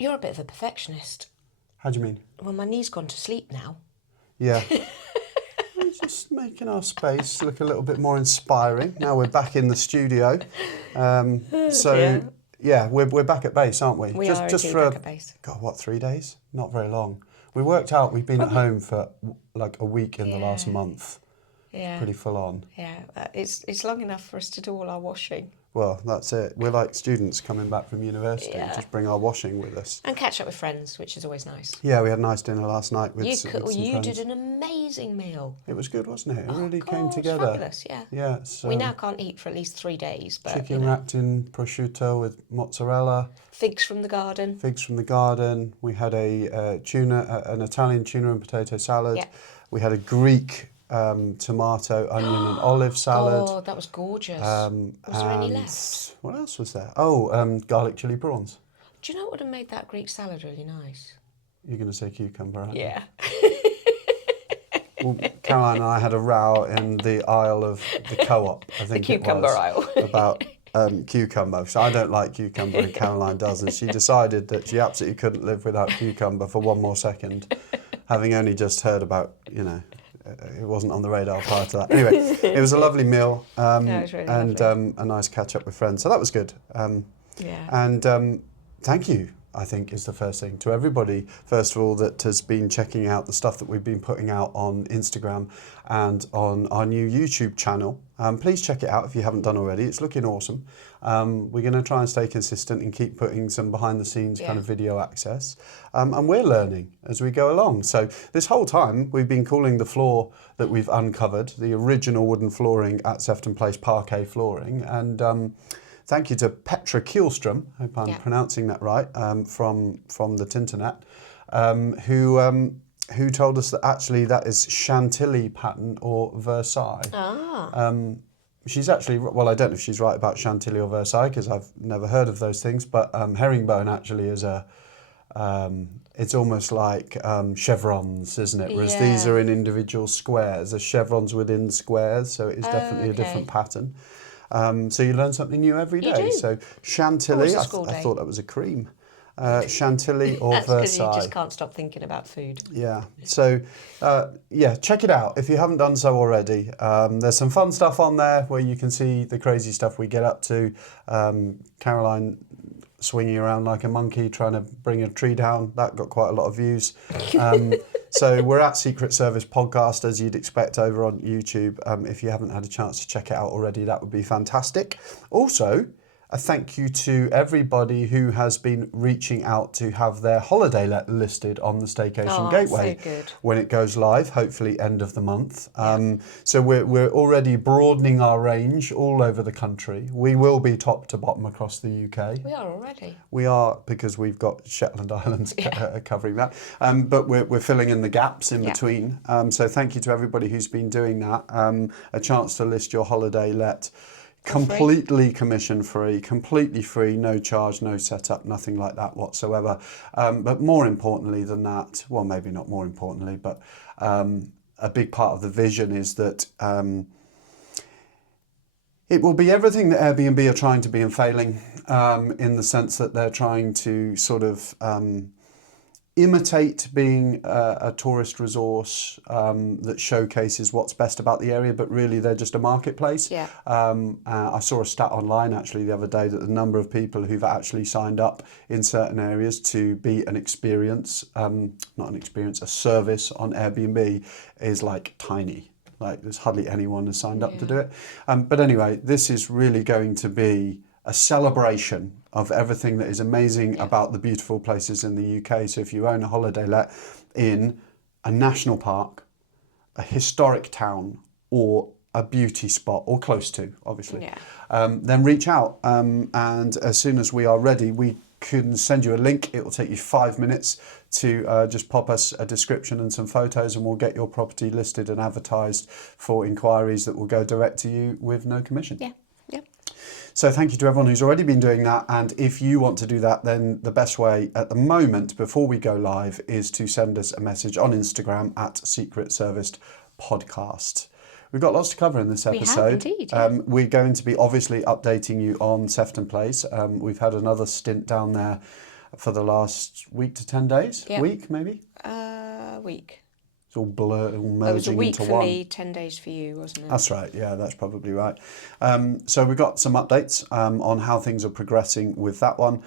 You're a bit of a perfectionist. How do you mean? Well, my knee's gone to sleep now. Yeah. We're just making our space look a little bit more inspiring. Now we're back in the studio. We're back at base, aren't we? We just are just indeed for back at base. God, what, 3 days? Not very long. We worked out we've been at home for like a week in the last month. Yeah. Pretty full on. Yeah, it's long enough for us to do all our washing. Well, that's it. We're like students coming back from university. Yeah. Just bring our washing with us. And catch up with friends, which is always nice. Yeah, we had a nice dinner last night with some friends. You did an amazing meal. It was good, wasn't it? It really God, came it was together. fabulous, yeah. Yeah. So We now can't eat for at least 3 days, but chicken wrapped in prosciutto with mozzarella. Figs from the garden. Figs from the garden. We had an Italian tuna and potato salad. Yeah. We had a Greek tomato, onion and olive salad. Oh, that was gorgeous. Was there any left? What else was there? Oh, garlic chili prawns. Do you know what would have made that Greek salad really nice? You're going to say cucumber, aren't you? Yeah. Well, Caroline and I had a row in the aisle of the Co-op, I think The cucumber it was, aisle. about cucumber. So I don't like cucumber and Caroline does, and she decided that she absolutely couldn't live without cucumber for one more second, having only just heard about, it wasn't on the radar prior to that. Anyway, it was a lovely meal it was really lovely. A nice catch up with friends. So that was good. Yeah. And thank you, I think, is the first thing to everybody, first of all, that has been checking out the stuff that we've been putting out on Instagram and on our new YouTube channel. Please check it out if you haven't done already. It's looking awesome. We're going to try and stay consistent and keep putting some behind the scenes kind of video access. And we're learning as we go along. So this whole time we've been calling the floor that we've uncovered the original wooden flooring at Sefton Place parquet flooring. And thank you to Petra Kielström, I hope I'm pronouncing that right, from the Tinternet, who told us that actually that is Chantilly pattern or Versailles. She's actually, well, I don't know if she's right about Chantilly or Versailles because I've never heard of those things, but herringbone actually is it's almost like chevrons, isn't it? Whereas these are in individual squares. There's chevrons within squares, so it is definitely a different pattern. So you learn something new every day. You do. So Chantilly, I school day. thought that was a cream. Chantilly or That's because Versailles. you just can't stop thinking about food. Yeah. So, check it out if you haven't done so already. There's some fun stuff on there where you can see the crazy stuff we get up to. Caroline swinging around like a monkey trying to bring a tree down. That got quite a lot of views. So we're at Secret Service Podcast, as you'd expect, over on YouTube. If you haven't had a chance to check it out already, that would be fantastic. Also, a thank you to everybody who has been reaching out to have their holiday listed on the Staycation Gateway when it goes live, hopefully end of the month. So we're already broadening our range all over the country. We will be top to bottom across the UK. We are already. We are, because we've got Shetland Islands covering that. But we're filling in the gaps in between. So thank you to everybody who's been doing that. A chance to list your holiday let. Completely commission free, completely free, no charge, no setup, nothing like that whatsoever. But more importantly than that, well, maybe not more importantly, but a big part of the vision is that it will be everything that Airbnb are trying to be and failing, in the sense that they're trying to sort of imitate being a tourist resource that showcases what's best about the area, but really they're just a marketplace. I saw a stat online actually the other day that the number of people who've actually signed up in certain areas to be a service on Airbnb is like tiny. Like there's hardly anyone who's signed up to do it. But anyway, this is really going to be a celebration of everything that is amazing about the beautiful places in the UK. So if you own a holiday let in a national park, a historic town, or a beauty spot, or close to, obviously, then reach out. And as soon as we are ready, we can send you a link. It will take you 5 minutes to just pop us a description and some photos, and we'll get your property listed and advertised for inquiries that will go direct to you with no commission. So thank you to everyone who's already been doing that. And if you want to do that, then the best way at the moment before we go live is to send us a message on Instagram at Secret Serviced Podcast. We've got lots to cover in this episode. We have indeed. We're going to be obviously updating you on Sefton Place. We've had another stint down there for the last week to 10 days. Yeah. Week maybe. Week. It's all blurred, all It was a merging week into for one. me, 10 days for you, wasn't it? That's right. Yeah, that's probably right. So we've got some updates on how things are progressing with that one.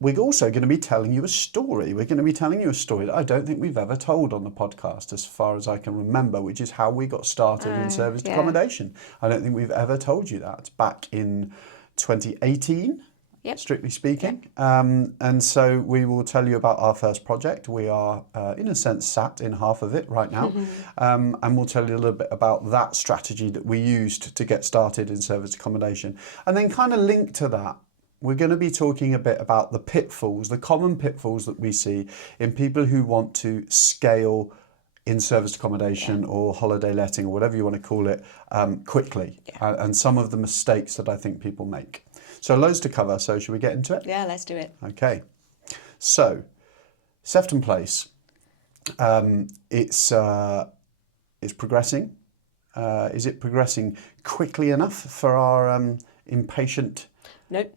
We're also going to be telling you a story. We're going to be telling you a story that I don't think we've ever told on the podcast, as far as I can remember, which is how we got started in serviced accommodation. I don't think we've ever told you that. Back in 2018. Yep. Strictly speaking. And so we will tell you about our first project. We are, in a sense, sat in half of it right now. And we'll tell you a little bit about that strategy that we used to get started in serviced accommodation. And then kind of linked to that, we're going to be talking a bit about the pitfalls, the common pitfalls that we see in people who want to scale in serviced accommodation or holiday letting or whatever you want to call it quickly. And some of the mistakes that I think people make. So loads to cover, so should we get into it? Yeah, let's do it. Okay. So, Sefton Place, it's progressing. Is it progressing quickly enough for our impatient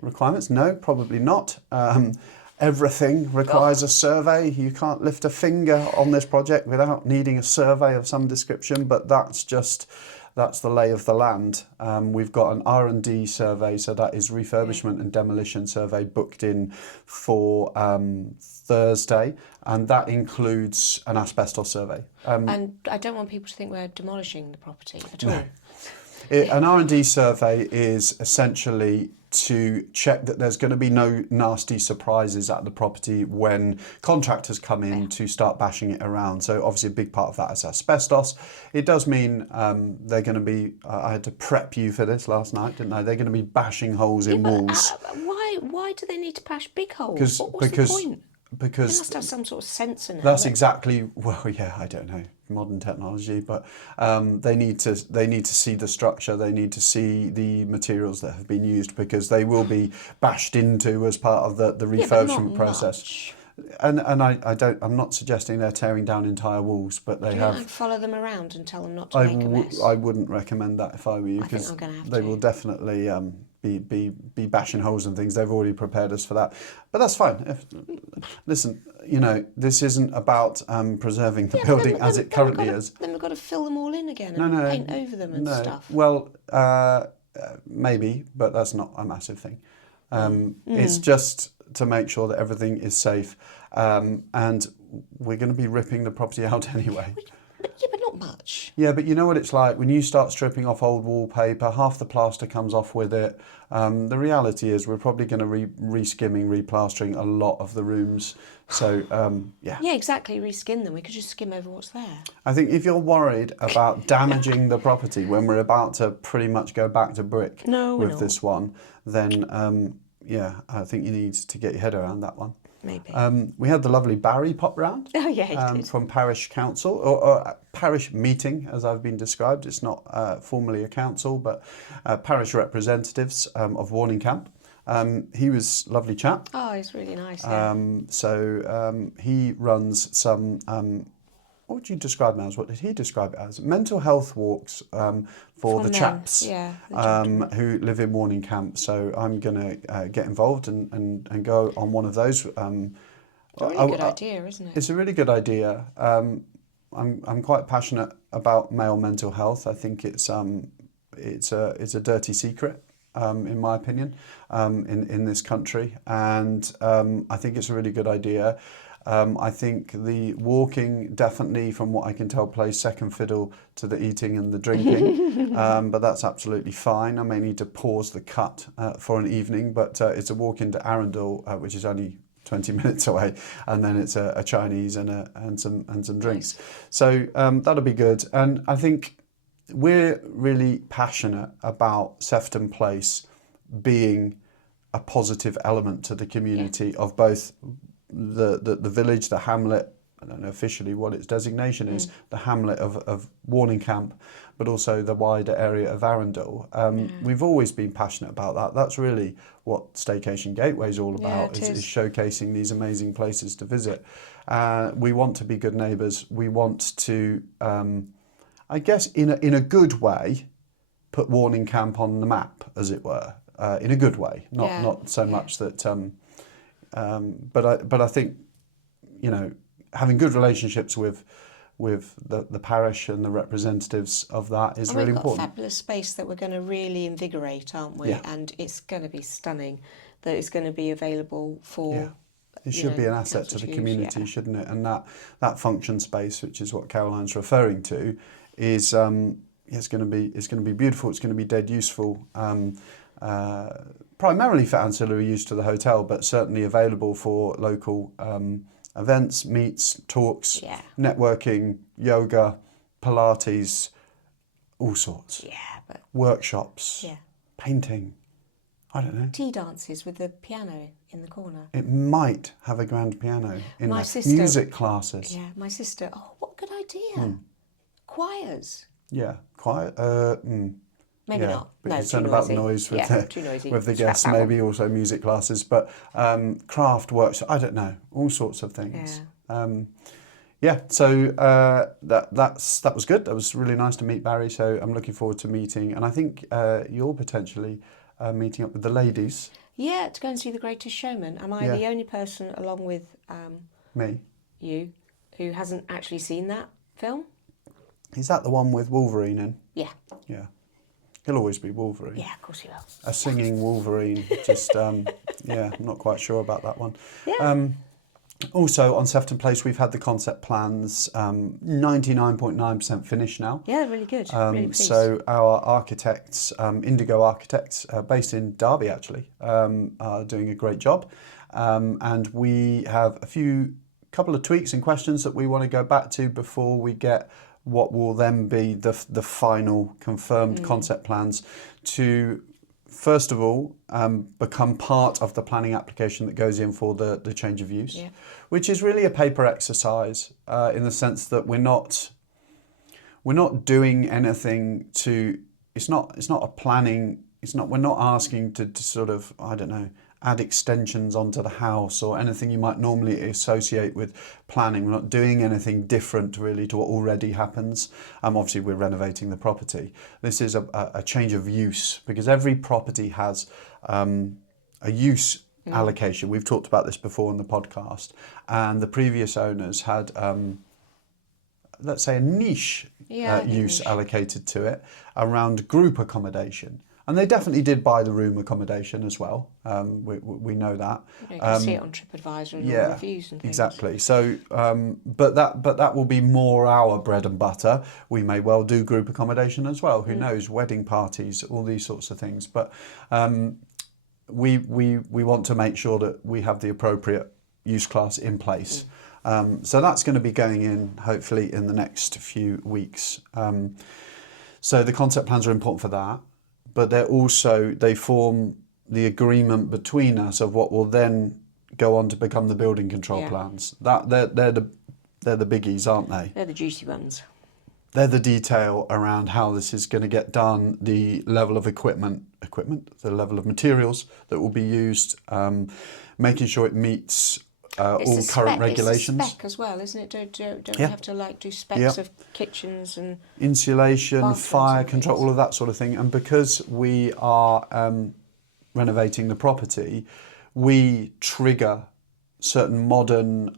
requirements? No, probably not. Everything requires a survey. You can't lift a finger on this project without needing a survey of some description, but that's the lay of the land. We've got an R&D survey, so that is refurbishment and demolition survey booked in for Thursday, and that includes an asbestos survey. And I don't want people to think we're demolishing the property at all. An R&D survey is essentially to check that there's going to be no nasty surprises at the property when contractors come in to start bashing it around. So obviously a big part of that is asbestos. It does mean they're going to be, I had to prep you for this last night, didn't I? They're going to be bashing holes in walls. Why do they need to bash big holes? What's the point? Because they must have some sort of sensor now. That's exactly, well, yeah, I don't know, modern technology, but they need to see the structure, they need to see the materials that have been used, because they will be bashed into as part of the refurbishment process. Much. And I'm not suggesting they're tearing down entire walls, but they have. I'd follow them around and tell them not to make a mess. I wouldn't recommend that if I were you, I think because I'm gonna have they to. will definitely be bashing holes and things. They've already prepared us for that, but that's fine. Listen, this isn't about preserving the building as it currently is. Then we've got to fill them all in again and paint over them and stuff. Well, maybe, but that's not a massive thing. It's just to make sure that everything is safe, and we're going to be ripping the property out anyway. But not much. Yeah, but you know what it's like when you start stripping off old wallpaper, half the plaster comes off with it. The reality is we're probably going to re-skimming, replastering a lot of the rooms. So, yeah. Yeah, exactly, reskin them. We could just skim over what's there. I think if you're worried about damaging the property when we're about to pretty much go back to brick with this one, then, yeah, I think you need to get your head around that one. Maybe. We had the lovely Barry pop round from Parish Council, or Parish Meeting, as I've been described. It's not formally a council, but parish representatives of Warning Camp. He was a lovely chap. Oh, he's really nice. He runs some, what would you describe them as? What did he describe it as? Mental health walks for the chaps who live in Warning Camp. So I'm going to get involved and go on one of those. It's a really good idea, isn't it? It's a really good idea. I'm quite passionate about male mental health. I think it's a dirty secret. In my opinion, in this country, and I think it's a really good idea. I think the walking definitely, from what I can tell, plays second fiddle to the eating and the drinking, but that's absolutely fine. I may need to pause the cut for an evening, but it's a walk into Arundel, which is only 20 minutes away, and then it's a Chinese and some drinks. Nice. So that'll be good, and I think we're really passionate about Sefton Place being a positive element to the community of both the village, the hamlet. I don't know officially what its designation is, the hamlet of Warning Camp, but also the wider area of Arundel. We've always been passionate about that. That's really what Staycation Gateway is all about, is showcasing these amazing places to visit. We want to be good neighbours. We want to, I guess, in a good way, put Warning Camp on the map, as it were, in a good way. Not so much that But I think, having good relationships with the parish and the representatives of that is really We've got important. a fabulous space that we're going to really invigorate, aren't we? Yeah. And it's going to be stunning that it's going to be available for... Yeah. It should be an asset to the use, community, shouldn't it? And that function space, which is what Caroline's referring to, is it's going to be beautiful. It's going to be dead useful, primarily for ancillary use to the hotel, but certainly available for local events, meets, talks, networking, yoga, Pilates, all sorts. Yeah, but Workshops, painting. I don't know. Tea dances with the piano in the corner. It might have a grand piano in My there. sister- Music classes. Yeah, my sister. Oh, what a good idea! Choirs. Yeah, quiet. Maybe yeah, not. But No, concerned too about noisy. noise with Yeah, too noisy. with the Scrap guests. that one. Maybe also music classes, but craft works. I don't know. All sorts of things. So that was good. That was really nice to meet Barry. So I'm looking forward to meeting, and I think you're potentially meeting up with the ladies. Yeah, to go and see The Greatest Showman. Am I the only person, along with Me. you, who hasn't actually seen that film? Is that the one with Wolverine in? Yeah. Yeah. He'll always be Wolverine. Yeah, of course he will. A singing Wolverine. Just, I'm not quite sure about that one. Yeah. Also, on Sefton Place, we've had the concept plans 99.9% finished now. Yeah, really good. Really pleased. So our architects, Indigo Architects, based in Derby actually, are doing a great job. And we have couple of tweaks and questions that we want to go back to before we get what will then be the final confirmed concept plans to, first of all, become part of the planning application that goes in for the change of use, which is really a paper exercise in the sense that we're not doing anything to. It's not a planning. We're not asking to sort of, I don't know, add extensions onto the house or anything you might normally associate with planning. We're not doing anything different really to what already happens. Obviously, we're renovating the property. This is a change of use because every property has a use allocation. We've talked about this before in the podcast, and the previous owners had, let's say, a niche use allocated to it around group accommodation. And they definitely did buy the room accommodation as well. We know that. You can see it on TripAdvisor and all reviews and things. Exactly. So, but that will be more our bread and butter. We may well do group accommodation as well. Who knows? Wedding parties, all these sorts of things. But we want to make sure that we have the appropriate use class in place. So that's going to be going in hopefully in the next few weeks. So the concept plans are important for that. But they form the agreement between us of what will then go on to become the building control plans. That they're the biggies, aren't they? They're the juicy ones. They're the detail around how this is going to get done, the level of equipment, the level of materials that will be used, making sure it meets all current regulations. It's a spec as well, isn't it? Don't we have to do specs of kitchens and insulation, fire control, all of that sort of thing. And because we are renovating the property, we trigger certain modern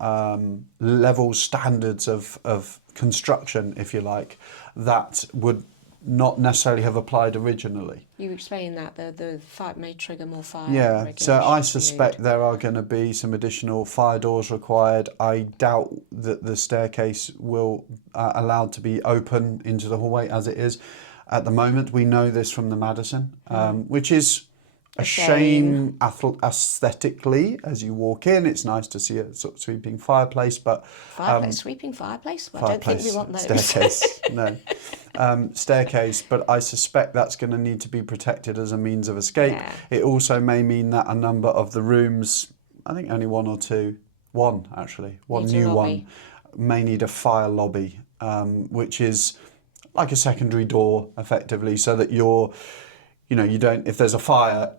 level standards of construction, if you like, that would not necessarily have applied originally. You explain that the fire may trigger more fire. Yeah, so I suspect there are going to be some additional fire doors required. I doubt that the staircase will allowed to be open into the hallway as it is at the moment. We know this from the Madison, which is a shame aesthetically as you walk in. It's nice to see a sort of sweeping fireplace, but sweeping fireplace. Well, I don't think we want those. Staircase, no. Staircase, but I suspect that's going to need to be protected as a means of escape. Yeah. It also may mean that a number of the rooms, I think only one new one, may need a fire lobby, which is like a secondary door, effectively, so that you don't. If there's a fire,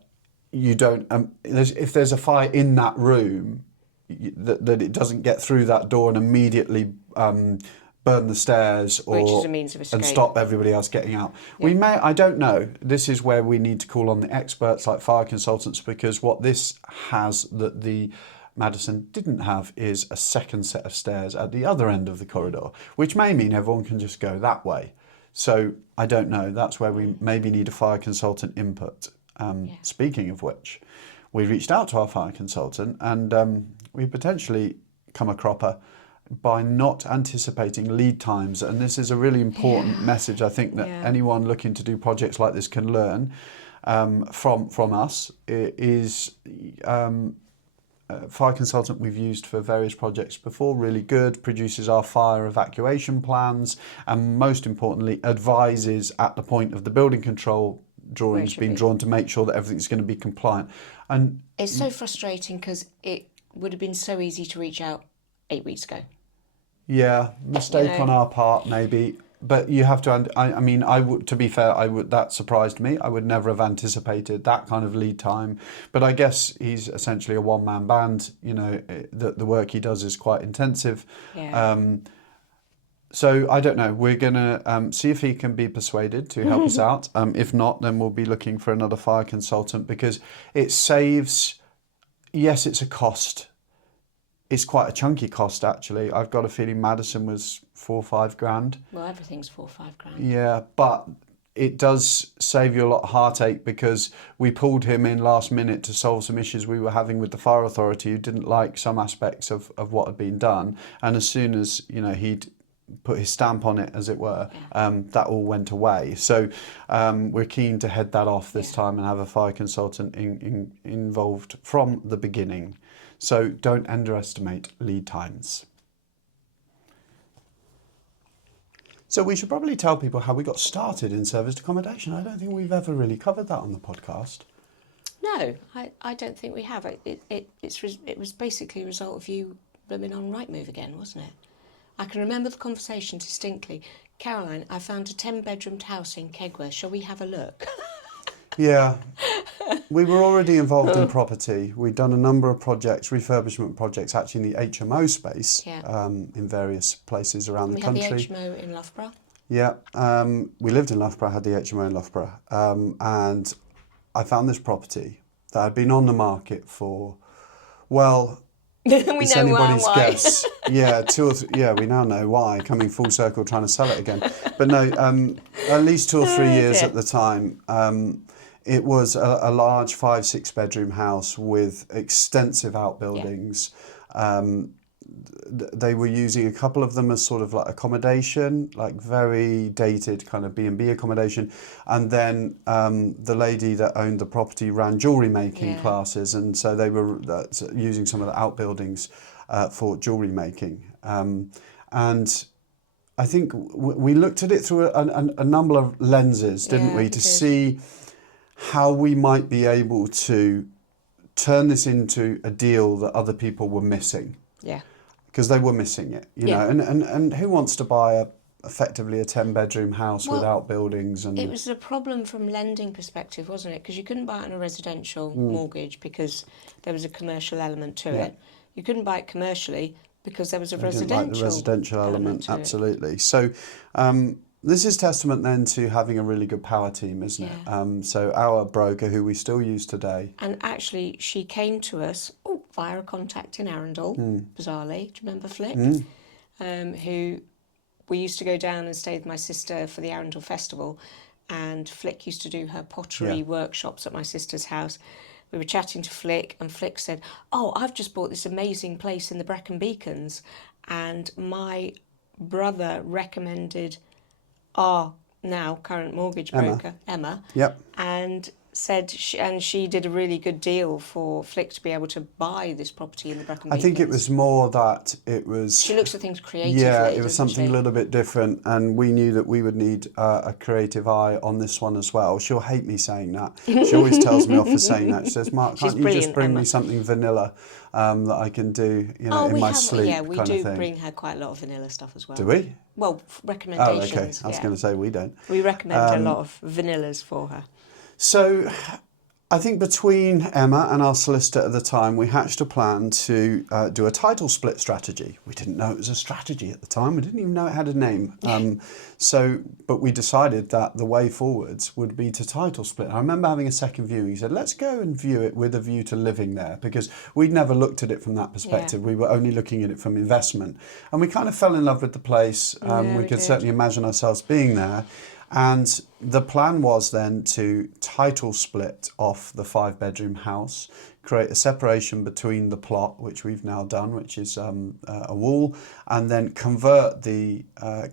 you don't. If there's a fire in that room, that it doesn't get through that door and immediately burn the stairs which is a means of escape. And stop everybody else getting out. Yeah. I don't know. This is where we need to call on the experts like fire consultants, because what this has, that the Madison didn't have is a second set of stairs at the other end of the corridor, which may mean everyone can just go that way. So I don't know. That's where we maybe need a fire consultant input. Speaking of which, we reached out to our fire consultant and we potentially come a cropper by not anticipating lead times. And this is a really important message, I think, that anyone looking to do projects like this can learn from us. It is fire consultant we've used for various projects before, really good, produces our fire evacuation plans, and most importantly, advises at the point of the building control drawings being drawn to make sure that everything's going to be compliant. And it's so frustrating because it would have been so easy to reach out 8 weeks ago. Yeah, mistake on our part maybe, but you have to. I mean, I would. To be fair, I would. That surprised me. I would never have anticipated that kind of lead time. But I guess he's essentially a one-man band. You know, the work he does is quite intensive. Yeah. So I don't know. We're gonna see if he can be persuaded to help us out. If not, then we'll be looking for another fire consultant because it saves. Yes, it's a cost. It's quite a chunky cost, actually. I've got a feeling Madison was 4 or 5 grand. Well, everything's 4 or 5 grand. Yeah, but it does save you a lot of heartache because we pulled him in last minute to solve some issues we were having with the fire authority who didn't like some aspects of what had been done. And as soon as, he'd put his stamp on it, as it were, that all went away. So we're keen to head that off this time and have a fire consultant involved from the beginning. So don't underestimate lead times. So we should probably tell people how we got started in serviced accommodation. I don't think we've ever really covered that on the podcast. No, I don't think we have. It was basically a result of you blooming on Rightmove again, wasn't it? I can remember the conversation distinctly. Caroline, I found a 10-bedroomed house in Kegworth. Shall we have a look? Yeah, we were already involved in property. We'd done a number of projects, refurbishment projects, actually in the HMO space, in various places around the country. We had the HMO in Loughborough. Yeah, we lived in Loughborough, had the HMO in Loughborough, and I found this property that had been on the market for, well, it's anybody's guess. Yeah, we now know why, coming full circle trying to sell it again. But no, at least 2 or 3 years at the time. It was a large 5-6 bedroom house with extensive outbuildings. They were using a couple of them as sort of like accommodation, like very dated kind of B&B accommodation. And then the lady that owned the property ran jewellery making classes. And so they were using some of the outbuildings for jewellery making. And I think we looked at it through a number of lenses, didn't we, to see how we might be able to turn this into a deal that other people were missing. Yeah. Because they were missing it, you know. And who wants to buy effectively a 10-bedroom house with outbuildings? And it was a problem from lending perspective, wasn't it? Because you couldn't buy it on a residential mortgage because there was a commercial element to it. You couldn't buy it commercially because there was a residential element absolutely. So this is testament then to having a really good power team, isn't it? So our broker, who we still use today. And actually, she came to us via a contact in Arundel, bizarrely. Do you remember Flick? Who we used to go down and stay with my sister for the Arundel Festival. And Flick used to do her pottery workshops at my sister's house. We were chatting to Flick, and Flick said, I've just bought this amazing place in the Brecon Beacons. And my brother recommended our now current mortgage broker, Emma, and said she did a really good deal for Flick to be able to buy this property in the Brecon Beacons. I think it was more that it was... She looks at things creatively, it was something a little bit different, and we knew that we would need a creative eye on this one as well. She'll hate me saying that. She always tells me off for saying that. She says, Mark, can't you just bring me something vanilla that I can do in my sleep? Yeah, we do bring her quite a lot of vanilla stuff as well. Do we? Well, recommendations. Oh, okay. I was going to say we don't. We recommend a lot of vanillas for her. So I think between Emma and our solicitor at the time, we hatched a plan to do a title split strategy. We didn't know it was a strategy at the time. We didn't even know it had a name. But we decided that the way forwards would be to title split. I remember having a second view. He said, let's go and view it with a view to living there, because we'd never looked at it from that perspective. Yeah. We were only looking at it from investment. And we kind of fell in love with the place. We could did. certainly imagine ourselves being there. And the plan was then to title split off the 5-bedroom house, create a separation between the plot, which we've now done, which is a wall, and then convert the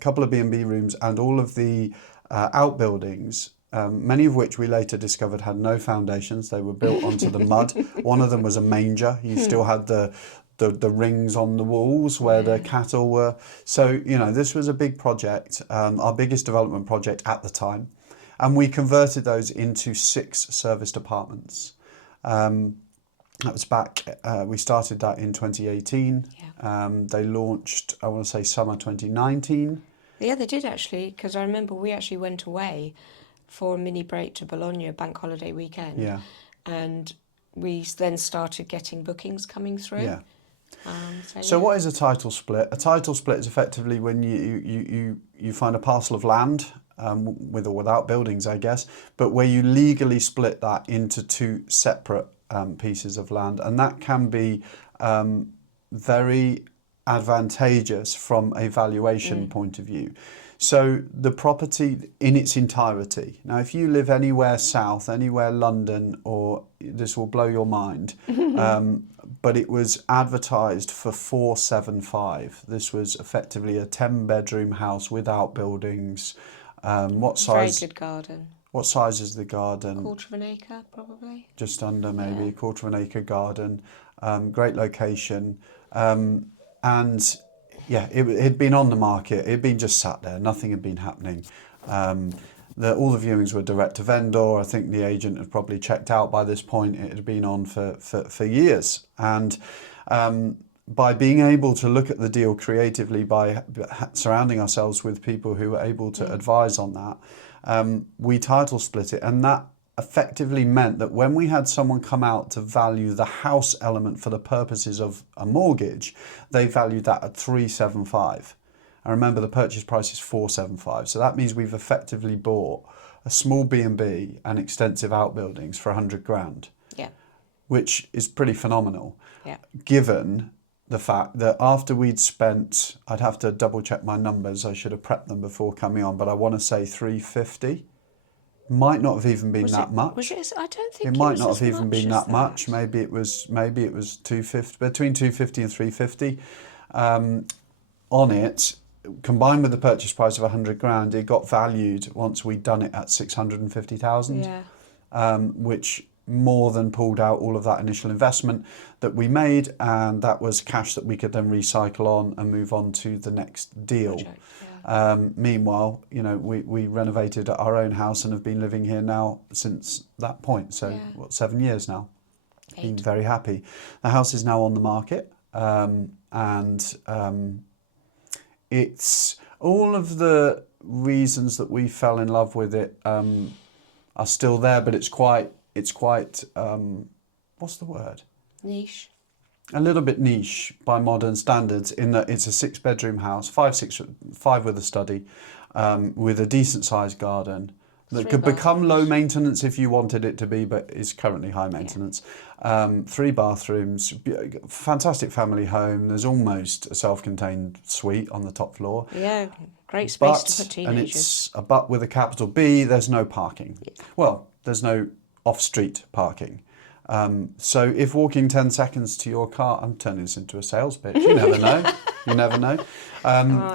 couple of B&B rooms and all of the outbuildings, many of which we later discovered had no foundations. They were built onto the mud. One of them was a manger. You still had the rings on the walls where the cattle were. So, you know, this was a big project, our biggest development project at the time. And we converted those into 6 serviced apartments. That was back, we started that in 2018. They launched, I want to say, summer 2019. Yeah, they did actually, because I remember we actually went away for a mini break to Bologna, bank holiday weekend. Yeah. And we then started getting bookings coming through. Yeah. So what is a title split? A title split is effectively when you find a parcel of land, with or without buildings, I guess, but where you legally split that into 2 separate pieces of land, and that can be very advantageous from a valuation point of view. So the property in its entirety. Now, if you live anywhere south, anywhere London, or this will blow your mind, but it was advertised for 475. This was effectively a 10-bedroom house with outbuildings. What size? Very good garden. What size is the garden? 1/4 of an acre, probably. Just under, maybe a 1/4 of an acre garden. Great location, and yeah, it had been on the market. It had been just sat there. Nothing had been happening. All the viewings were direct to vendor. I think the agent had probably checked out by this point. It had been on for years. And by being able to look at the deal creatively, by surrounding ourselves with people who were able to advise on that, we title split it. And that effectively meant that when we had someone come out to value the house element for the purposes of a mortgage, they valued that at 375. And remember, the purchase price is 475. So that means we've effectively bought a small B&B and extensive outbuildings for 100 grand. Yeah. Which is pretty phenomenal. Yeah. Given the fact that after we'd spent, I'd have to double check my numbers. I should have prepped them before coming on, but I want to say 350. Might not have even been that much. I don't think it might not have even been that much. Maybe it was 250, between 250 and 350. On it, combined with the purchase price of 100 grand, it got valued once we'd done it at 650,000. Yeah. Which more than pulled out all of that initial investment that we made, and that was cash that we could then recycle on and move on to the next deal. Project, yeah. Meanwhile, you know, we renovated our own house and have been living here now since that point. So, 7 years now? 8. Been very happy. The house is now on the market, it's all of the reasons that we fell in love with it are still there, but it's quite what's the word? Niche. A little bit niche by modern standards, in that it's a 6-bedroom house, 5 with a study, with a decent sized garden that could become low maintenance if you wanted it to be, but is currently high maintenance. 3 bathrooms, fantastic family home. There's almost a self-contained suite on the top floor. Yeah, great space to put teenagers. And it's a but with a capital B. There's no parking. Well, there's no off-street parking. So if walking 10 seconds to your car, I'm turning this into a sales pitch, you never know, you never know.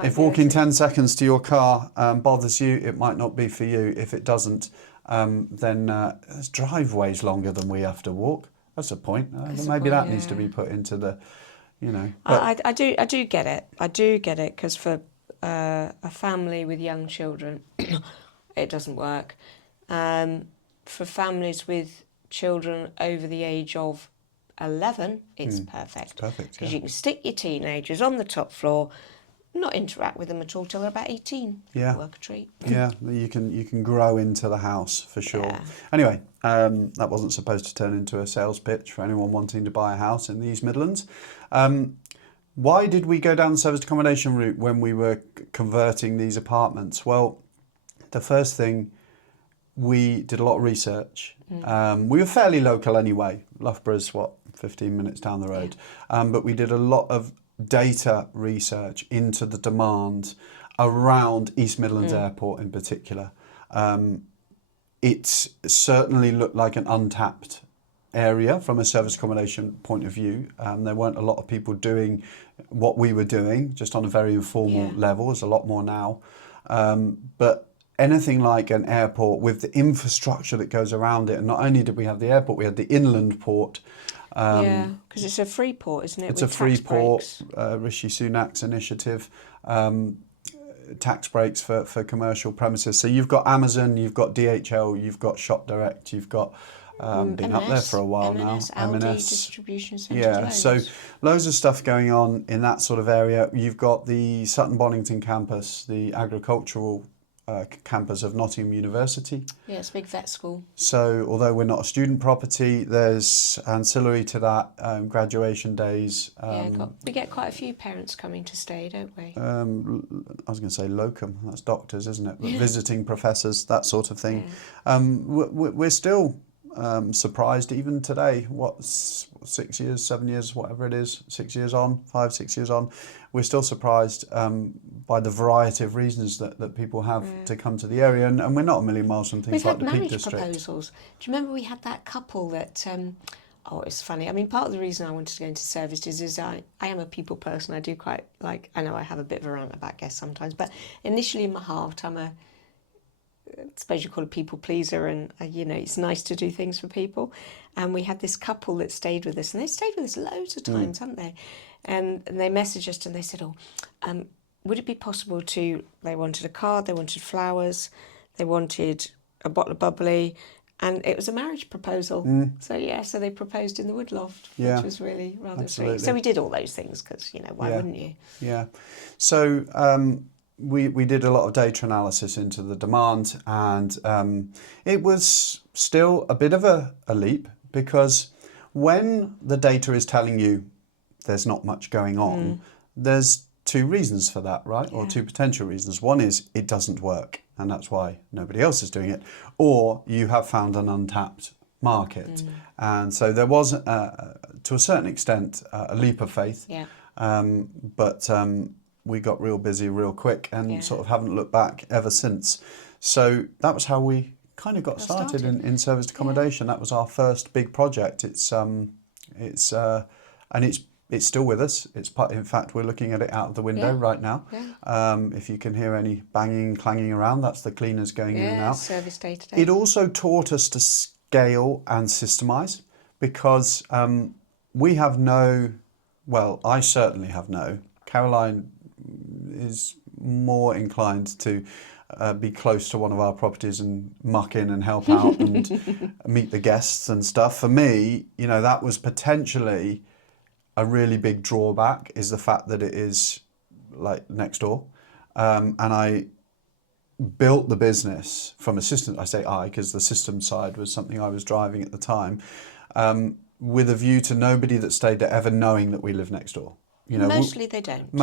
If walking 10 seconds to your car bothers you, it might not be for you. If it doesn't, then there's driveways longer than we have to walk. That's a point. Maybe that needs to be put into the, you know. I do get it. I do get it, because for a family with young children, it doesn't work. For families with children over the age of 11, it's perfect. It's perfect, because you can stick your teenagers on the top floor, not interact with them at all till they're about 18. Yeah. Work a treat. Yeah, you can grow into the house for sure. Yeah. Anyway, that wasn't supposed to turn into a sales pitch for anyone wanting to buy a house in the East Midlands. Why did we go down the serviced accommodation route when we were converting these apartments? Well, the first thing, we did a lot of research. We were fairly local anyway. Loughborough's 15 minutes down the road. But we did a lot of data research into the demand around East Midlands Airport in particular. It certainly looked like an untapped area from a service accommodation point of view. There weren't a lot of people doing what we were doing, just on a very informal level. There's a lot more now. But anything like an airport with the infrastructure that goes around it, and not only did we have the airport, we had the inland port. Because it's a free port, isn't it? It's with a free tax port, breaks. Rishi Sunak's initiative, tax breaks for commercial premises. So you've got Amazon, you've got DHL, you've got Shop Direct, you've got been up there for a while now. Aldi distribution centres. Yeah, so loads of stuff going on in that sort of area. You've got the Sutton Bonington campus, the agricultural campus of Nottingham University. Yeah, it's a big vet school. So although we're not a student property, there's ancillary to that, graduation days. We get quite a few parents coming to stay, don't we? I was going to say locum, that's doctors, isn't it? But visiting professors, that sort of thing. We're still surprised even today, 6 years, 7 years, whatever it is, 6 years on, 5, 6 years on, we're still surprised by the variety of reasons that people have to come to the area, and we're not a million miles from things like the Peak We've had District. marriage proposals. Do you remember we had that couple that, it's funny. I mean, part of the reason I wanted to go into service is I am a people person. I do quite like, I know I have a bit of a rant about guests sometimes, but initially in my heart, I suppose you call it a people pleaser, and it's nice to do things for people. And we had this couple that stayed with us, and they stayed with us loads of times, haven't they? And they messaged us and they said, would it be possible they wanted a card, they wanted flowers, they wanted a bottle of bubbly, and it was a marriage proposal. So they proposed in the woodloft, which was really rather sweet. So we did all those things because, why wouldn't you? Yeah. So we did a lot of data analysis into the demand, and it was still a bit of a leap, because when the data is telling you there's not much going on, there's two reasons for that, right? Or two potential reasons. One is it doesn't work, and that's why nobody else is doing it, or you have found an untapped market. And so there was, to a certain extent, a leap of faith. But we got real busy real quick and sort of haven't looked back ever since. So that was how we kind of got started in serviced accommodation. That was our first big project. It's still with us. In fact, we're looking at it out of the window right now. If you can hear any banging, clanging around, that's the cleaners going in and out. Service day to day. It also taught us to scale and systemize, because we have I certainly have Caroline is more inclined to be close to one of our properties and muck in and help out and meet the guests and stuff. For me, that was potentially a really big drawback, is the fact that it is like next door. And I built the business from a system, I say because the system side was something I was driving at the time, with a view to nobody that stayed there ever knowing that we live next door. Mostly they don't.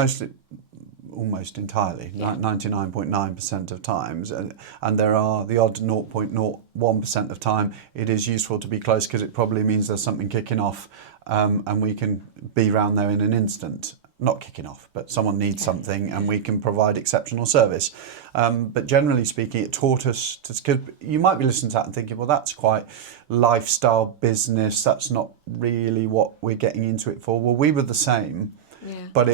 Almost entirely, 99.9% of times, and there are the odd 0.01% of time it is useful to be close, because it probably means there's something kicking off, and we can be round there in an instant. Not kicking off, but someone needs something, and we can provide exceptional service. But generally speaking, it taught us because you might be listening to that and thinking, well, that's quite lifestyle business. That's not really what we're getting into it for. Well, we were the same, but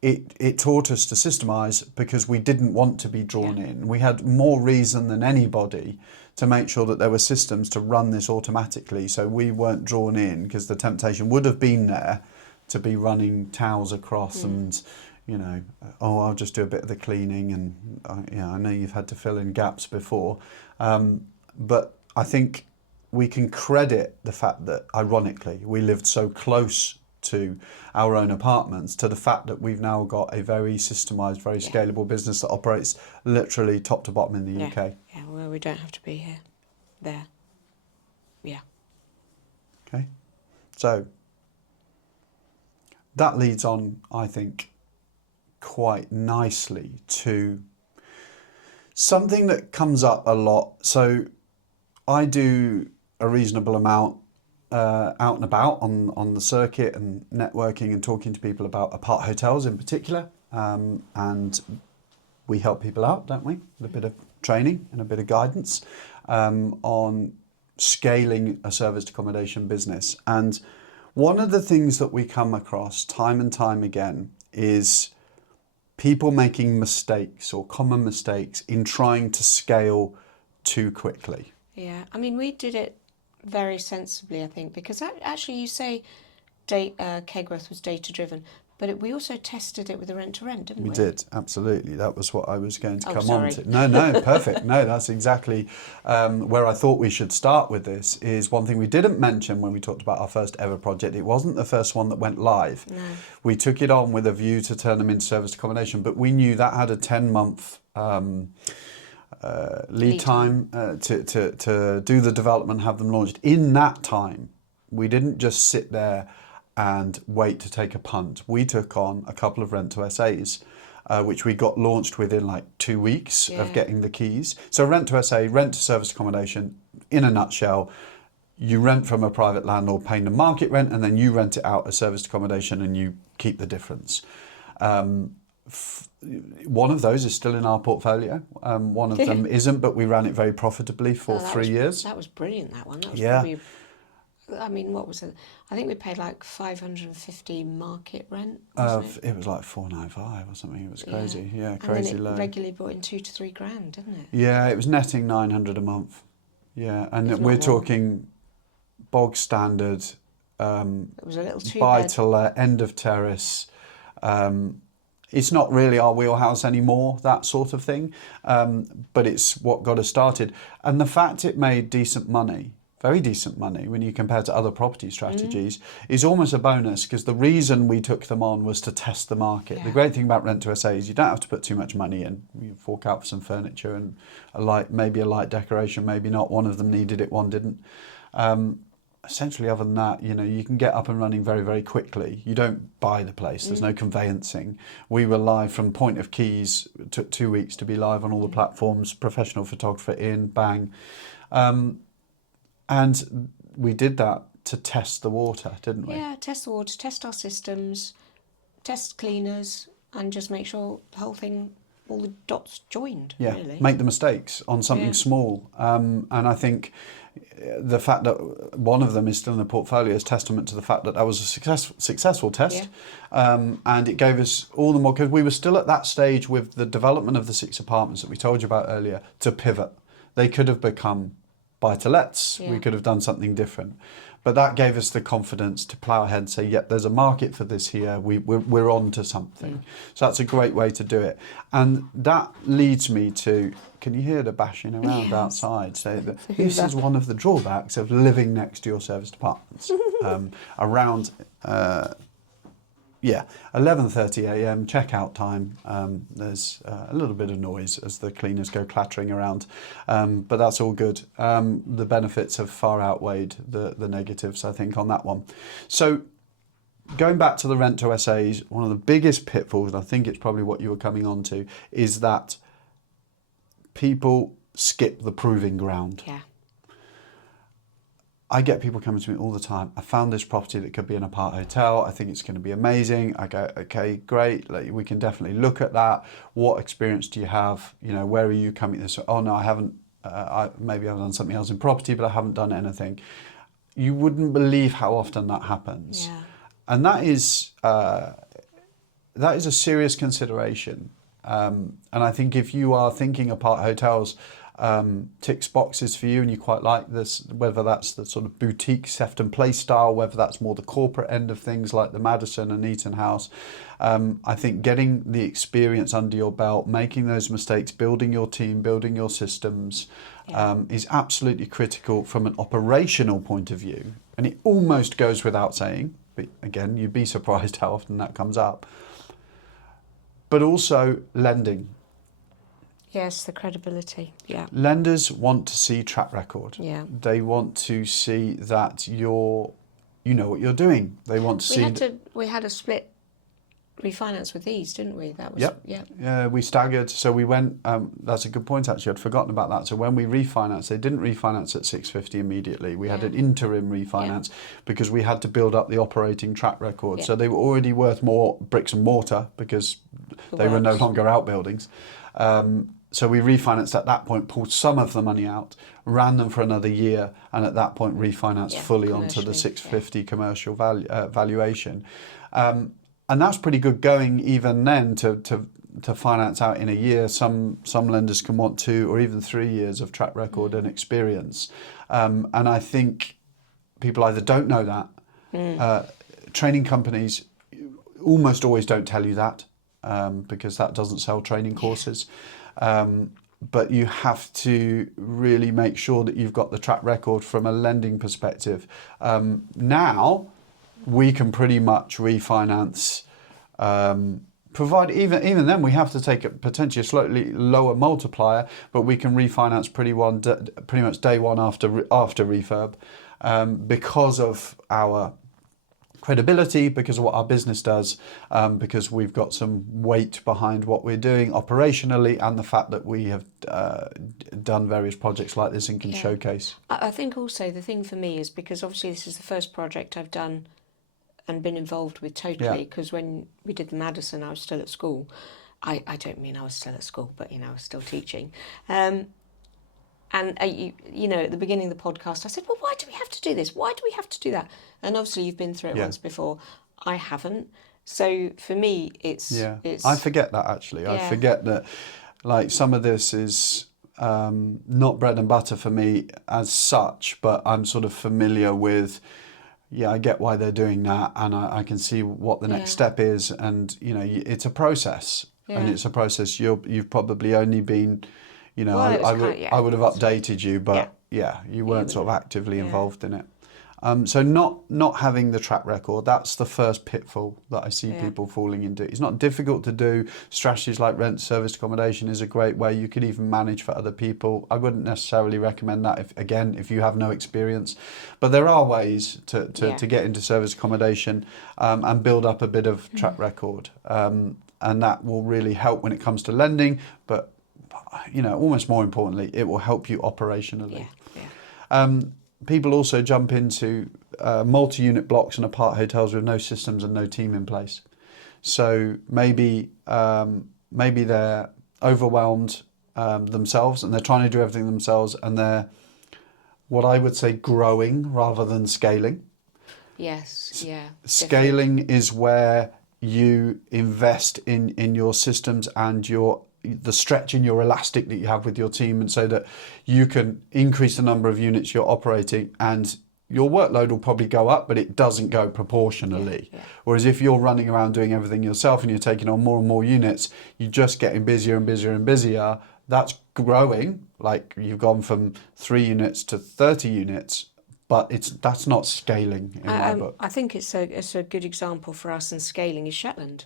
it taught us to systemize, because we didn't want to be drawn in. We had more reason than anybody to make sure that there were systems to run this automatically, so we weren't drawn in, because the temptation would have been there to be running towels across and, I'll just do a bit of the cleaning, and I know you've had to fill in gaps before. But I think we can credit the fact that, ironically, we lived so close to our own apartments to the fact that we've now got a very systemized, very scalable business that operates literally top to bottom in the UK. Yeah, well, we don't have to be here. There. Yeah. Okay. So that leads on, I think, quite nicely to something that comes up a lot. So I do a reasonable amount out and about on the circuit and networking and talking to people about apart hotels in particular. And we help people out, don't we? With a bit of training and a bit of guidance on scaling a serviced accommodation business. And one of the things that we come across time and time again is people making mistakes or common mistakes in trying to scale too quickly. Yeah, I mean, we did it very sensibly, I think, because actually you say Kegworth was data-driven, but we also tested it with the rent-to-rent, didn't we? We did, absolutely. That was what I was going to come sorry. on to. No, perfect. No, that's exactly where I thought we should start with this. Is one thing we didn't mention when we talked about our first ever project. It wasn't the first one that went live. No. We took it on with a view to turn them into serviced accommodation, but we knew that had a 10-month lead time to do the development, have them launched. In that time, we didn't just sit there and wait to take a punt. We took on a couple of rent to SAs, which we got launched within like 2 weeks of getting the keys. So rent to SA, rent to serviced accommodation, in a nutshell, you rent from a private landlord paying the market rent, and then you rent it out as serviced accommodation and you keep the difference. One of those is still in our portfolio. One of them isn't, but we ran it very profitably for 3 years. That was brilliant, that one. That was probably, I mean, what was it? I think we paid like 550 market rent, wasn't it? It was like 495 or something. It was crazy. Yeah, and crazy then it low. regularly brought in 2 to 3 grand, didn't it? Yeah, it was netting 900 a month. Yeah, and If we're not more. talking bog standard, It was a little too buy bad. to let, end of terrace. It's not really our wheelhouse anymore, that sort of thing, but it's what got us started. And the fact it made decent money, very decent money when you compare to other property strategies, is almost a bonus, because the reason we took them on was to test the market. The great thing about rent to SA is you don't have to put too much money in. You fork out for some furniture and maybe a light decoration, maybe not. One of them needed it, one didn't. Essentially, other than that, you can get up and running very, very quickly. You don't buy the place. There's no conveyancing. We were live from point of keys. Took 2 weeks to be live on all the platforms. Professional photographer in, bang. And we did that to test the water, didn't we? Yeah, test the waters, test our systems, test cleaners, and just make sure the whole thing, all the dots joined, really. Make the mistakes on something small. And I think the fact that one of them is still in the portfolio is testament to the fact that was a successful test. And it gave us all the more, because we were still at that stage with the development of the 6 apartments that we told you about earlier, to pivot. They could have become buy-to-lets. We could have done something different. But that gave us the confidence to plough ahead and say, yep, there's a market for this here. We're on to something. So that's a great way to do it. And that leads me to, can you hear the bashing around outside? Say that this is one of the drawbacks of living next to your serviced apartments. Around 11:30 a.m. checkout time. There's a little bit of noise as the cleaners go clattering around, but that's all good. The benefits have far outweighed the negatives, I think, on that one. So going back to the rent to SAs, one of the biggest pitfalls, and I think it's probably what you were coming on to, is that people skip the proving ground. Yeah. I get people coming to me all the time. I found this property that could be an apart hotel. I think it's going to be amazing. I go, okay, great. We can definitely look at that. What experience do you have? Where are you coming this? Oh no, I haven't. Maybe I've done something else in property, but I haven't done anything. You wouldn't believe how often that happens. Yeah. And that is a serious consideration. And I think if you are thinking apart hotels, ticks boxes for you and you quite like this, whether that's the sort of boutique Sefton Place style, whether that's more the corporate end of things like the Madison and Eaton House, I think getting the experience under your belt, making those mistakes, building your team, building your systems is absolutely critical from an operational point of view. And it almost goes without saying, but again, you'd be surprised how often that comes up. But also lending. Yes, the credibility. Yeah. Lenders want to see track record. Yeah. They want to see that you know what you're doing. They want to see. We had a split refinance with these, didn't we? That was Yep. yeah. Yeah, we staggered. So we went. That's a good point. Actually, I'd forgotten about that. So when we refinanced, they didn't refinance at 650 immediately. We had an interim refinance because we had to build up the operating track record. Yeah. So they were already worth more bricks and mortar because they were no longer outbuildings. So we refinanced at that point, pulled some of the money out, ran them for another year, and at that point refinanced fully onto the 650 commercial valuation. And that's pretty good going even then to finance out in a year. Some lenders can want 2 or even 3 years of track record and experience. And I think people either don't know that. Training companies almost always don't tell you that because that doesn't sell training courses. But you have to really make sure that you've got the track record from a lending perspective. Now, we can pretty much refinance, provide even then we have to take a potentially a slightly lower multiplier, but we can refinance pretty much day one after refurb because of our credibility, because of what our business does, because we've got some weight behind what we're doing operationally, and the fact that we have done various projects like this and can showcase. I think also the thing for me is because obviously this is the first project I've done and been involved with totally, because when we did the Madison I was still at school. I don't mean I was still at school, but I was still teaching. And, at the beginning of the podcast, I said, well, why do we have to do this? Why do we have to do that? And obviously you've been through it once before. I haven't. So for me, it's... I forget that, actually. I forget that, like, some of this is not bread and butter for me as such, but I'm sort of familiar with... I get why they're doing that, and I can see what the next step is. And, it's a process. And it's a process you've probably only been... I would have updated you, but you weren't sort of actively involved in it. So not having the track record, that's the first pitfall that I see people falling into. It's not difficult to do. Strategies like rent, service, accommodation is a great way. You could even manage for other people. I wouldn't necessarily recommend that if you have no experience. But there are ways to get into service accommodation and build up a bit of track record. And that will really help when it comes to lending, but almost more importantly, it will help you operationally. People also jump into multi-unit blocks and apart hotels with no systems and no team in place. So maybe they're overwhelmed themselves and they're trying to do everything themselves, and they're, what I would say, growing rather than scaling. Yes, yeah. Scaling is where you invest in your systems and the stretch in your elastic that you have with your team, and so that you can increase the number of units you're operating, and your workload will probably go up, but it doesn't go proportionally. Whereas if you're running around doing everything yourself and you're taking on more and more units, you're just getting busier and busier and busier. That's growing, like you've gone from 3 units to 30 units, but that's not scaling in my book. I think it's a good example for us in scaling is Shetland.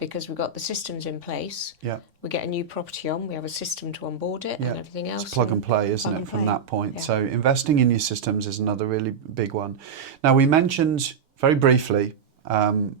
Because we've got the systems in place. We get a new property on, we have a system to onboard it and everything else. It's plug and play, isn't it, from that point? So investing in your systems is another really big one. Now, we mentioned very briefly, and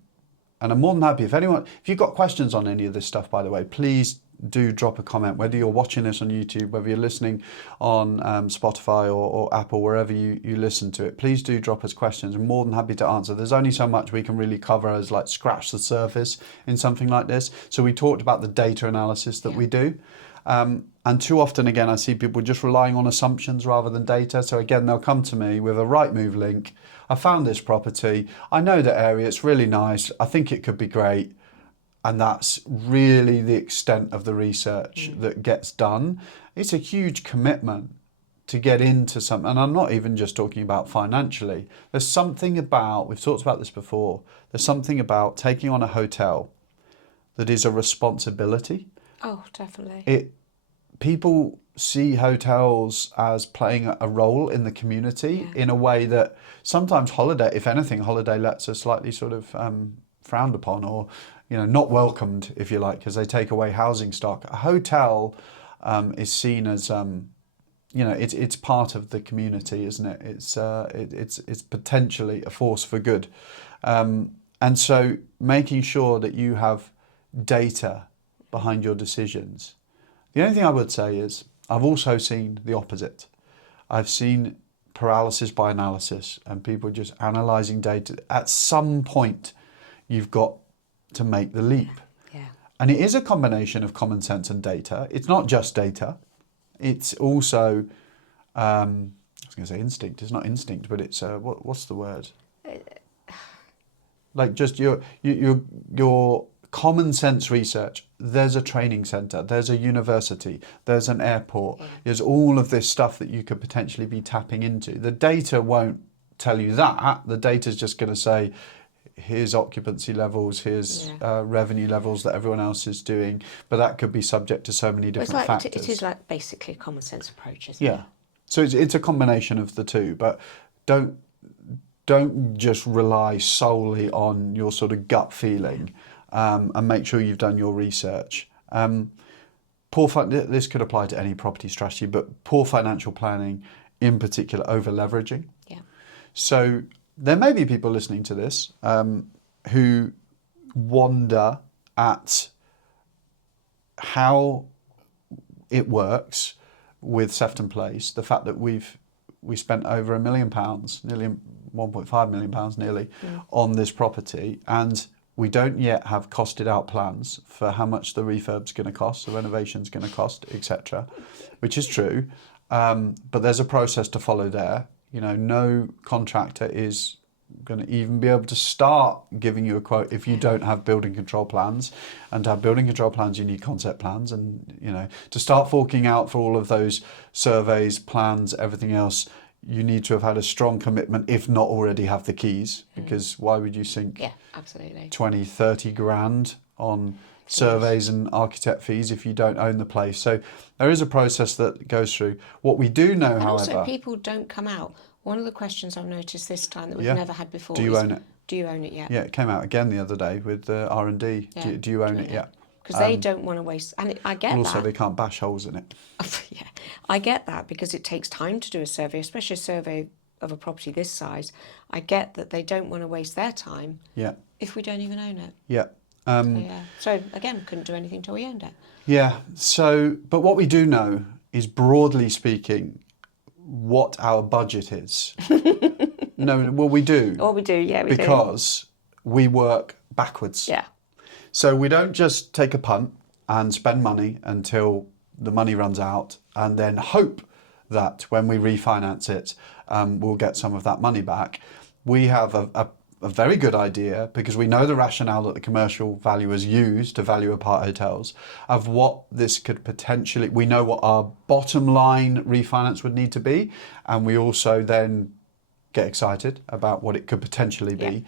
I'm more than happy if you've got questions on any of this stuff, by the way, please do drop a comment, whether you're watching this on YouTube, whether you're listening on Spotify or Apple, wherever you listen to it. Please do drop us questions. I'm more than happy to answer. There's only so much we can really cover as like scratch the surface in something like this. So we talked about the data analysis that we do. And too often, again, I see people just relying on assumptions rather than data. So again, they'll come to me with a Rightmove link. I found this property. I know the area. It's really nice. I think it could be great. And that's really the extent of the research that gets done. It's a huge commitment to get into something. And I'm not even just talking about financially. There's something about, we've talked about this before, there's something about taking on a hotel that is a responsibility. Oh, definitely. People see hotels as playing a role in the community in a way that sometimes holiday lets are slightly sort of frowned upon, or not welcomed, if you like, because they take away housing stock. A hotel is seen as it's part of the community, isn't it? It's potentially a force for good, and so making sure that you have data behind your decisions. The only thing I would say is I've also seen the opposite. I've seen paralysis by analysis and people just analysing data. At some point, you've got to make the leap. Yeah. And it is a combination of common sense and data. It's not just data. It's also, I was going to say instinct. It's not instinct, but it's, what's the word? Like just your common sense research. There's a training centre, there's a university, there's an airport, there's all of this stuff that you could potentially be tapping into. The data won't tell you that. The data's just going to say, here's occupancy levels, here's revenue levels that everyone else is doing, but that could be subject to so many different factors. It is like basically a common sense approach, isn't it? Yeah. So it's a combination of the two, but don't just rely solely on your sort of gut feeling. And make sure you've done your research. This could apply to any property strategy, but poor financial planning, in particular, over-leveraging. Yeah. So there may be people listening to this who wonder at how it works with Sefton Place. The fact that we spent over £1 million, nearly £1.5 million, nearly, on this property, and we don't yet have costed out plans for how much the refurb's going to cost, the renovation's going to cost, etc., which is true. But there's a process to follow there. No contractor is going to even be able to start giving you a quote if you don't have building control plans. And to have building control plans, you need concept plans. And, to start forking out for all of those surveys, plans, everything else, you need to have had a strong commitment, if not already have the keys, because why would you sink 20, 30 grand on surveys and architect fees if you don't own the place? So there is a process that goes through. What we do know, however... also, people don't come out. One of the questions I've noticed this time that we've never had before is... Do you own it? Do you own it yet? Yeah, it came out again the other day with R&D. Yeah. Do you own it yet? Because they don't want to waste... And I get that. Also, they can't bash holes in it. Yeah, I get that, because it takes time to do a survey, especially a survey of a property this size. I get that they don't want to waste their time if we don't even own it. Yeah. So again, couldn't do anything till we owned it. Yeah. So, but what we do know is, broadly speaking, what our budget is. No, well, we do. Oh, we do, yeah, we do. Because we work backwards. Yeah. So we don't just take a punt and spend money until the money runs out and then hope that when we refinance it, we'll get some of that money back. We have a very good idea, because we know the rationale that the commercial valuers use to value apart hotels, of what this could potentially... We know what our bottom line refinance would need to be, and we also then get excited about what it could potentially be.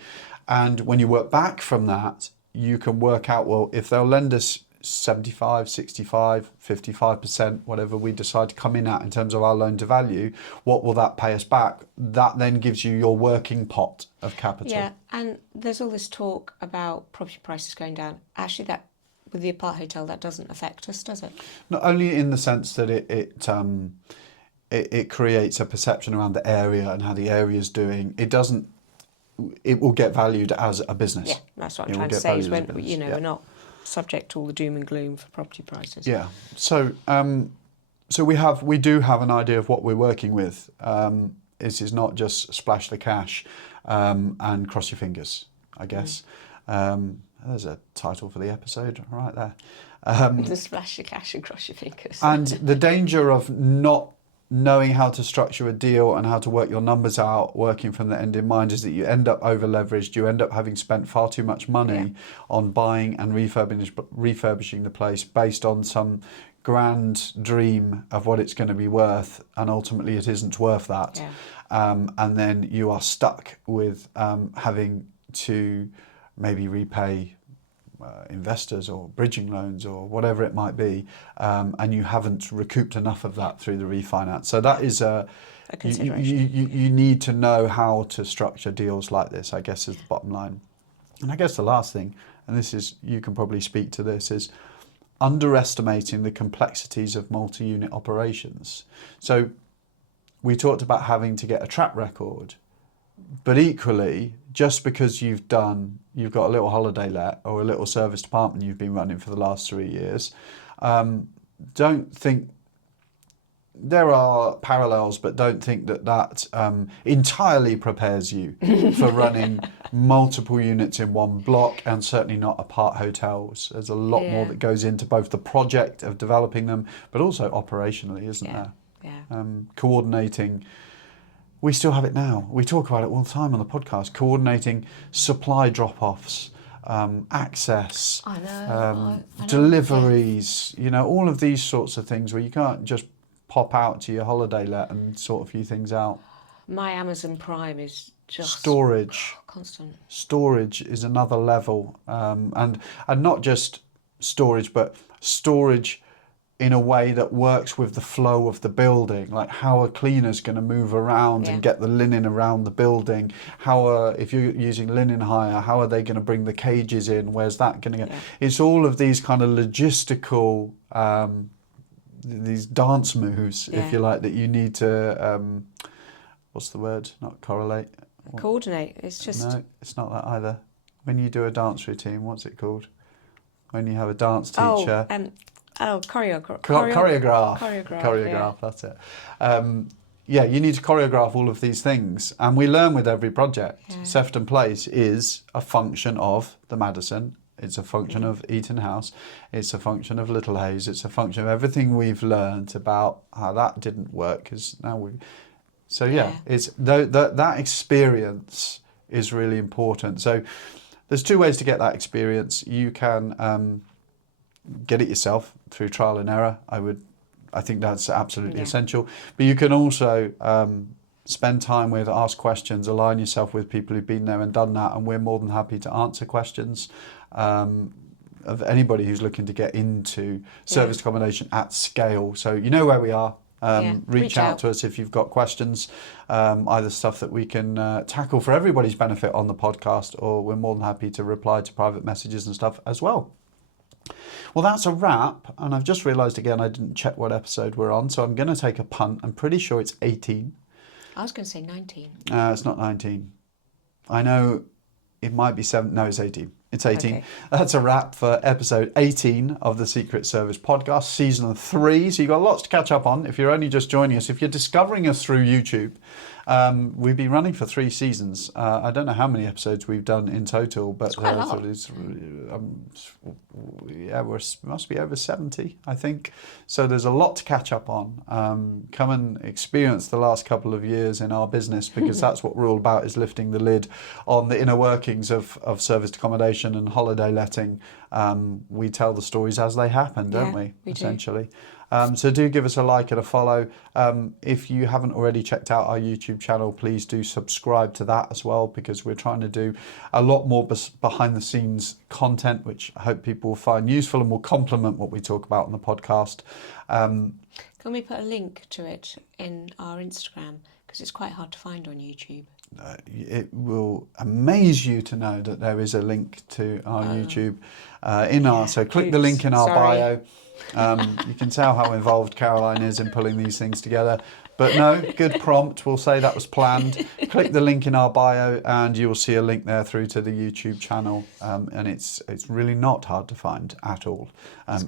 And when you work back from that, you can work out, well, if they'll lend us 75, 65, 55%, whatever we decide to come in at in terms of our loan to value, what will that pay us back? That then gives you your working pot of capital. Yeah, and there's all this talk about property prices going down. Actually, that with the apart hotel, that doesn't affect us, does it? Not only in the sense that it creates a perception around the area and how the area is doing. It will get valued as a business. Yeah, that's what I'm trying to say, is when, we're not subject to all the doom and gloom for property prices. Yeah. So we do have an idea of what we're working with. This is not just splash the cash and cross your fingers, I guess. There's a title for the episode right there. The splash your cash and cross your fingers. And the danger of not knowing how to structure a deal and how to work your numbers out, working from the end in mind, is that you end up over leveraged. You end up having spent far too much money on buying and refurbishing the place based on some grand dream of what it's going to be worth, and ultimately it isn't worth that. And then you are stuck with having to maybe repay investors or bridging loans or whatever it might be, and you haven't recouped enough of that through the refinance. So that is a consideration. You need to know how to structure deals like this, I guess, is the bottom line. And I guess the last thing, and this is, you can probably speak to this, is underestimating the complexities of multi-unit operations. So we talked about having to get a track record, but equally, just because you've got a little holiday let or a little service department you've been running for the last 3 years, don't think, there are parallels, but don't think that entirely prepares you for running multiple units in one block, and certainly not apart hotels. There's a lot more that goes into both the project of developing them, but also operationally, isn't there? Yeah. Coordinating. We still have it now. We talk about it all the time on the podcast. Coordinating supply drop-offs, access, I know. deliveries. You know, all of these sorts of things where you can't just pop out to your holiday let and sort a few things out. My Amazon Prime is just storage. Constant. Storage is another level, and not just storage, but storage in a way that works with the flow of the building. Like, how are cleaners going to move around and get the linen around the building? If you're using linen hire, how are they going to bring the cages in? Where's that going to go? It's all of these kind of logistical, these dance moves, if you like, that you need to, what's the word? Not correlate. Coordinate. It's just... No, it's not that either. When you do a dance routine, what's it called? When you have a dance teacher. Choreograph. Choreograph, that's it. You need to choreograph all of these things. And we learn with every project. Sefton Place is a function of the Madison. It's a function of Eaton House. It's a function of Little Hayes. It's a function of everything we've learned about how that didn't work. It's that experience is really important. So there's two ways to get that experience. You can get it yourself through trial and error. I think that's absolutely essential. But you can also spend time with, ask questions, align yourself with people who've been there and done that, and we're more than happy to answer questions of anybody who's looking to get into service accommodation at scale. So you know where we are. Reach out to us if you've got questions, either stuff that we can tackle for everybody's benefit on the podcast, or we're more than happy to reply to private messages and stuff as well. Well, that's a wrap, and I've just realised again I didn't check what episode we're on, so I'm going to take a punt. I'm pretty sure it's 18. I was going to say 19. It's not 19. I know it might be 7. No, it's 18. It's 18. Okay. That's a wrap for episode 18 of the Secret Service podcast, season 3. So you've got lots to catch up on if you're only just joining us. If you're discovering us through YouTube, we've been running for 3 seasons. I don't know how many episodes we've done in total, but quite a lot. We must be over 70, I think. So there's a lot to catch up on. Come and experience the last couple of years in our business, because that's what we're all about, is lifting the lid on the inner workings of serviced accommodation and holiday letting. We tell the stories as they happen, don't we? Essentially. So do give us a like and a follow. If you haven't already checked out our YouTube channel, please do subscribe to that as well, because we're trying to do a lot more behind the scenes content, which I hope people will find useful and will complement what we talk about on the podcast. Can we put a link to it in our Instagram? Because it's quite hard to find on YouTube. It will amaze you to know that there is a link to our YouTube so click the link in our bio. You can tell how involved Caroline is in pulling these things together. But no, good prompt. We'll say that was planned. Click the link in our bio and you will see a link there through to the YouTube channel. And it's really not hard to find at all,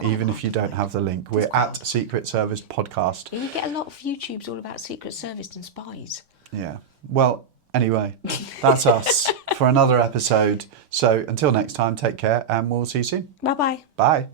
even if you don't have the link. We're at Secret Service Podcast. You get a lot of YouTubes all about Secret Service and spies. Yeah. Well, anyway, that's us for another episode. So until next time, take care and we'll see you soon. Bye-bye. Bye.